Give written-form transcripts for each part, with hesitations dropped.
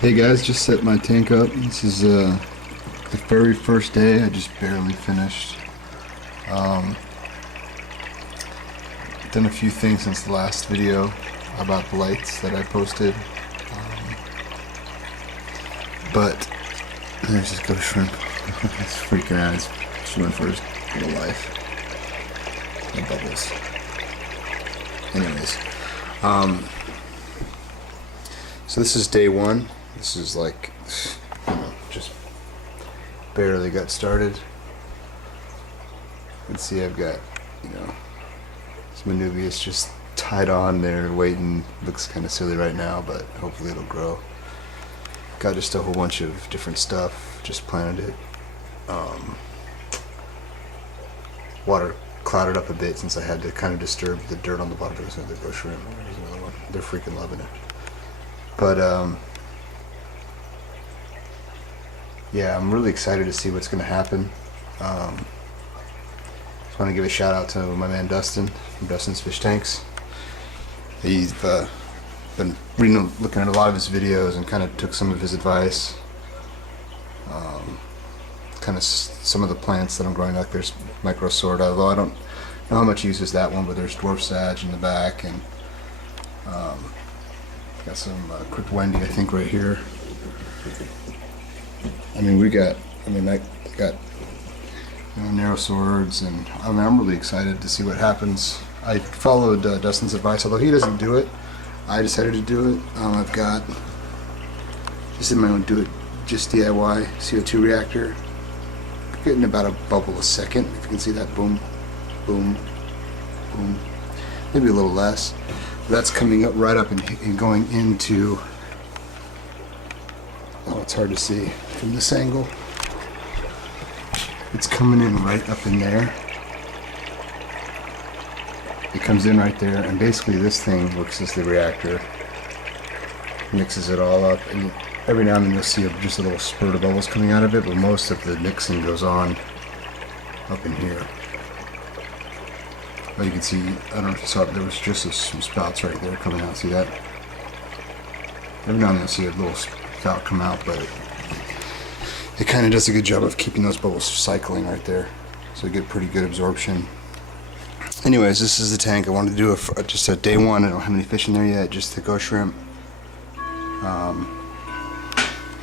Hey guys, just set my tank up. This is the very first day. I just barely finished. Done a few things since the last video about the lights that I posted. But there's this ghost shrimp. It's freaking out. It's swimming for his little life. No bubbles. Anyways, so this is day one. This is like, just barely got started. You can see I've got, some Anubias just tied on there waiting. Looks kind of silly right now, but hopefully it'll grow. Got just a whole bunch of different stuff, just planted it. Water clouded up a bit since I had to kind of disturb the dirt on the bottom. There's another ghost shrimp. There's another one. They're freaking loving it. But yeah, I'm really excited to see what's going to happen. Just want to give a shout out to my man Dustin from Dustin's Fish Tanks. He's been looking at a lot of his videos and kind of took some of his advice. Kind of some of the plants that I'm growing, like there's microsword, although I don't know how much he uses that one, but there's Dwarf Sag in the back, and got some Cryptocoryne, I think, right here. I got narrow swords, and I'm really excited to see what happens. I followed Dustin's advice, although he doesn't do it. I decided to do it. I've got just in my own just DIY CO2 reactor. Getting about a bubble a second. If you can see that, boom, boom, boom. Maybe a little less. That's coming up right up and going into. Oh, it's hard to see from this angle. It's coming in right up in there. It comes in right there, and basically this thing works as the reactor. Mixes it all up, and every now and then you'll see just a little spurt of bubbles coming out of it, but most of the mixing goes on up in here. But you can see, I don't know if you saw it, there was just some spouts right there coming out. See that? Every now and then you'll see a little spout come out, but it kind of does a good job of keeping those bubbles cycling right there. So you get pretty good absorption. Anyways, this is the tank. I wanted to do just a day one. I don't have any fish in there yet, just the ghost shrimp.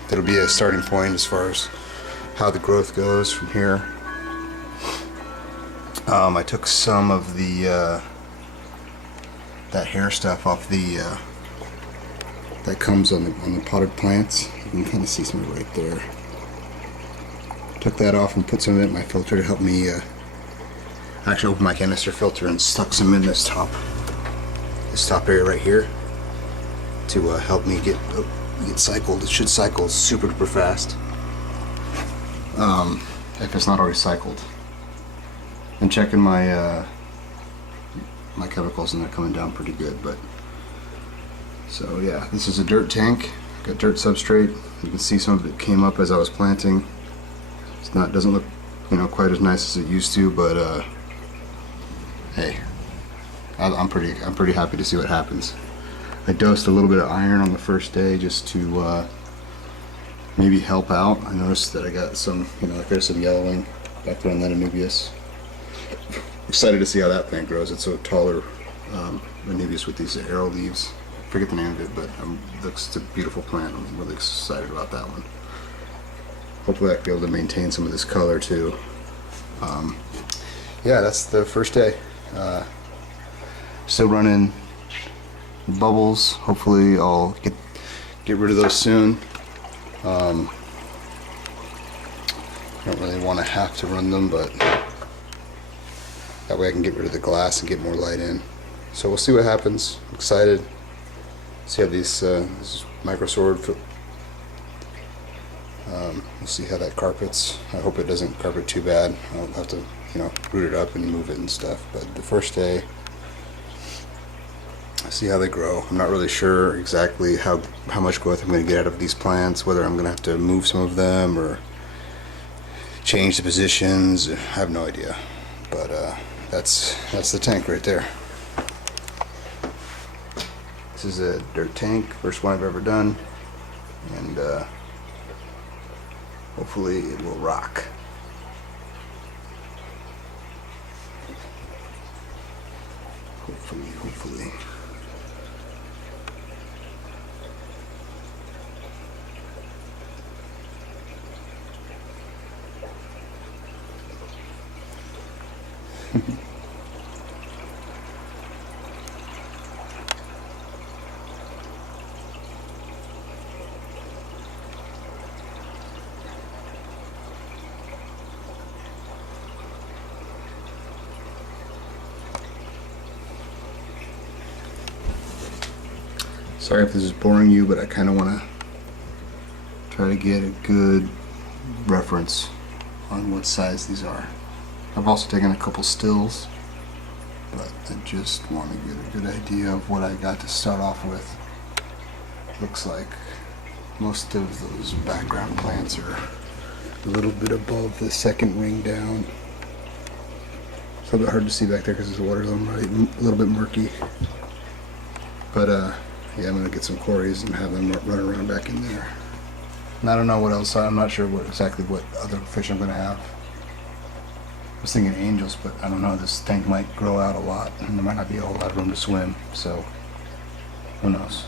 That'll be a starting point as far as how the growth goes from here. I took some of the that hair stuff off the that comes on the potted plants. You can kind of see some of it right there. Took that off and put some of it in my filter to help me actually open my canister filter and stuck some in this top area right here to help me get cycled. It should cycle super duper fast if it's not already cycled. And checking my my chemicals, and they're coming down pretty good. But so yeah, this is a dirt tank. Got dirt substrate. You can see some of it came up as I was planting. Doesn't look quite as nice as it used to, but hey, I'm pretty happy to see what happens. I dosed a little bit of iron on the first day just to maybe help out. I noticed that I got some, like there's some yellowing back there on that Anubias. Excited to see how that plant grows. It's a taller Anubias with these arrow leaves. Forget the name of it, but it looks a beautiful plant. I'm really excited about that one. Hopefully I can be able to maintain some of this color too. Yeah, that's the first day. Still running bubbles. Hopefully I'll get rid of those soon. I don't really want to have to run them, but that way I can get rid of the glass and get more light in. So we'll see what happens. I'm excited. See how this microsword. We'll see how that carpets. I hope it doesn't carpet too bad. I'll have to, root it up and move it and stuff. But the first day, see how they grow. I'm not really sure exactly how much growth I'm going to get out of these plants, whether I'm going to have to move some of them or change the positions. I have no idea. But that's the tank right there. This is a dirt tank, first one I've ever done. and hopefully it will rock. Hopefully. Sorry if this is boring you, but I kind of want to try to get a good reference on what size these are. I've also taken a couple stills, but I just want to get a good idea of what I got to start off with. Looks like most of those background plants are a little bit above the second ring down. It's a little bit hard to see back there because the water's a little bit murky. But yeah, I'm going to get some quarries and have them run around back in there. And I don't know what else, I'm not sure exactly what other fish I'm going to have. I was thinking angels, but I don't know, this tank might grow out a lot and there might not be a whole lot of room to swim, so who knows.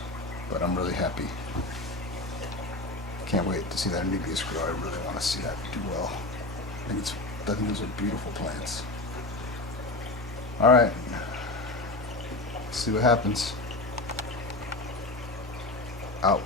But I'm really happy. Can't wait to see that Anubias grow. I really want to see that do well. I think those are beautiful plants. Alright, let's see what happens. Out.